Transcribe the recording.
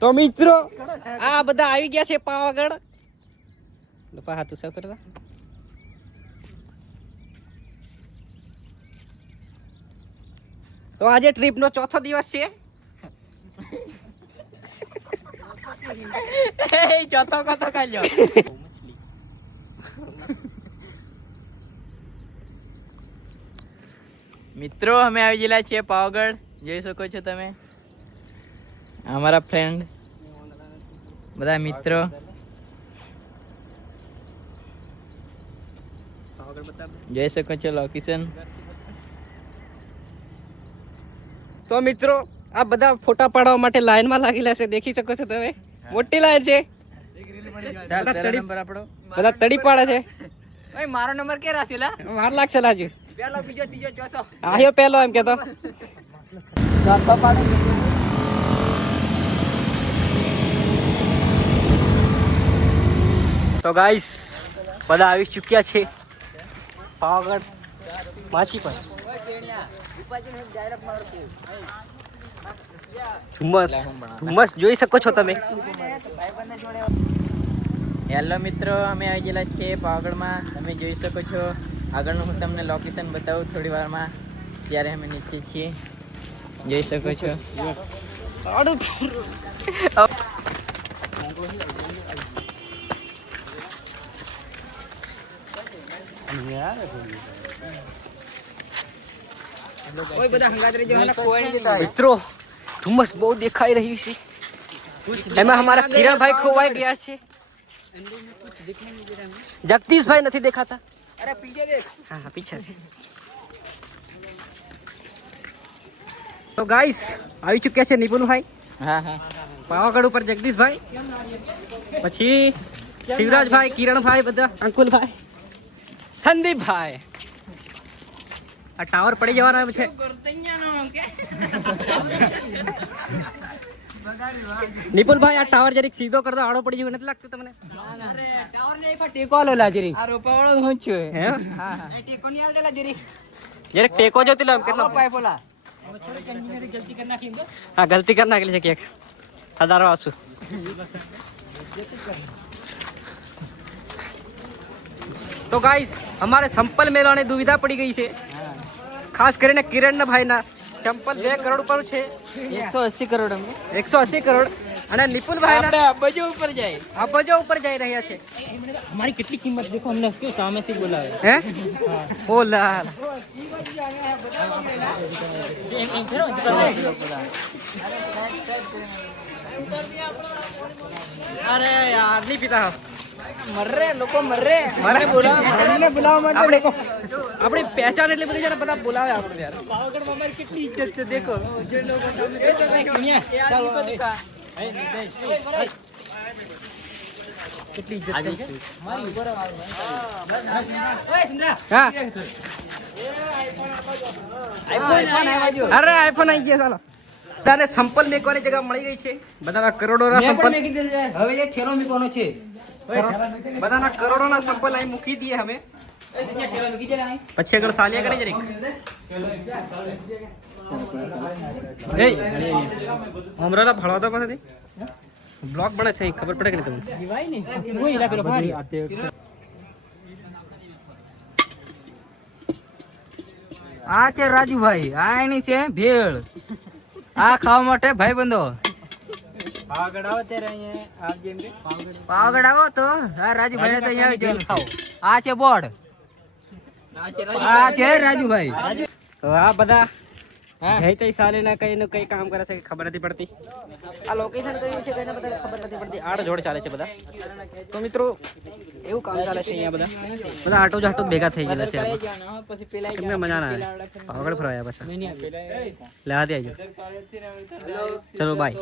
તો મિત્રો આ બધા આવી ગયા છે પાવાગઢ. હાથ ઉછા કરતા. તો આજે ટ્રીપ નો ચોથો દિવસ છે. ચોથો કતો કાઢ્યો. મિત્રો અમે આવી ગયેલા છીએ પાવાગઢ. જોઈ શકો છો તમે અમારા ફ્રેન્ડ બધા મિત્રો. જોઈ શકો છો લોકેશન. તો મિત્રો આ બધા ફોટા પાડવા માટે લાઈન માં લાગેલા છે. દેખી શકો છો તમે મોટી લાઈન છે. બધા તડી પાડે છે. મારો નંબર કે રાશેલા વાર લાગશે લાજુ. પેલો બીજો ત્રીજો ચોથો આયો પેલો એમ કેતો. તો ગાઈસ બધા આવી ચૂક્યા છે પાવાગઢ માછી પર. ધુમ્મસ જોઈ શકો છો તમે. હેલો મિત્રો અમે આવી ગયેલા છીએ પાવાગઢમાં. તમે જોઈ શકો છો. આગળનું હું તમને લોકેશન બતાવું થોડી વારમાં. ત્યારે અમે નીચે છીએ જોઈ શકો છો. મિત્રો ધુમ્મસ બહુ દેખાઈ રહ્યું છે. એમાં हमारा કિરણભાઈ ખોવાઈ ગયા છે. જગદીશભાઈ નથી દેખાતા. અરે પીછે દેખ. હા પીછે. તો ગાઈસ આવી ચૂક્યા છે નિપુણભાઈ. હા હા પાવાગઢ ઉપર જગદીશભાઈ, પછી શિવરાજભાઈ, કિરણભાઈ, બધા અંકુલભાઈ, સંદીપભાઈ. આ ટાવર પડી જવાના છે. નિપુલભાઈ આ ટાવર જરીક સીધો કરતો આડો પડી જવું નથી લાગતું તમને? ટાવર ને એક ટેકો આલો લા જરીક. આ રોપાવાળો હું છું. હે હા હા ટેકો ની આલ દેલા જરીક. જરીક ટેકો જોતી લો કેટલો પાય બોલા. ગલતી કર નાખી. હા ગલતી કર નાખી છે કે હજારો આસુ. તો ગાઈસ हमारे संपल મેળવાની દુવિધા પડી ગઈ છે. ખાસ કરીને કિરણ ભાઈ ના ચંપલ 2 કરોડ ઉપર છે. 180 કરોડ 180 કરોડ. અને નિપુલભાઈ ના અબજો ઉપર જાય. અબજો ઉપર જઈ રહ્યા છે. અમારી કેટલી કિંમત દેખો. અમને ક્यों સામેથી બોલાવે હે? બોલા અરે યાર નહીં પીતા. મર્રે લોકો મર્રે મને બોલાવા માટે લોકો આપણી પહેચાન એટલી બધી છે ને બધા બોલાવે આપણે. યાર પાવાગઢમાં અમારી કેટલી ઇજ્જત છે દેખો. જે લોકો એ તો ચાલો કેટલી ઇજ્જત છે મારી ઉપર. ઓય સુંદરા હા અરે આઈફોન આવી ગયા. ચાલો બધાને સંપલ મેકવાની જગ્યા મળી ગઈ છે. બધાના કરોડોના સંપલ હવે એ ઠેલો મૂકવાનો છે. બધાના કરોડોના સંપલ અહીં મૂકી દઈએ અમે. પછી આગળ સાલિયા કરી જરીક. એ હમરાલા ભળવા તો પાસેથી બ્લોગ બને છે ખબર પડે કે નહીં તમને? આ છે રાજુભાઈ. આ એની છે ભેળ. આ ખાવા માટે ભાઈ બંધો પાવાગઢ આવો ત્યારે અહીંયા આપ જેમ કે પાવાગઢ આવો તો આ રાજુભાઈ ને તો અહીંયા આવી જવાનું. આ છે બોર્ડ. આ છે રાજુભાઈ. તો આ બધા જઈ તઈ સાલે ના કઈ નું કઈ કામ કરે છે ખબર નથી પડતી. આ લોકેશન કયું છે કઈને બધા ખબર નથી પડતી. આડ જોડ ચાલે છે બધા. તો મિત્રો એવું કામ ચાલે છે અહીંયા. બધા આટો જાટો ભેગા થઈ ગયેલા છે. તમને મજા ના આવે પાવાગઢ ફરવાયા પછી લેવા દે. ચલો બાય.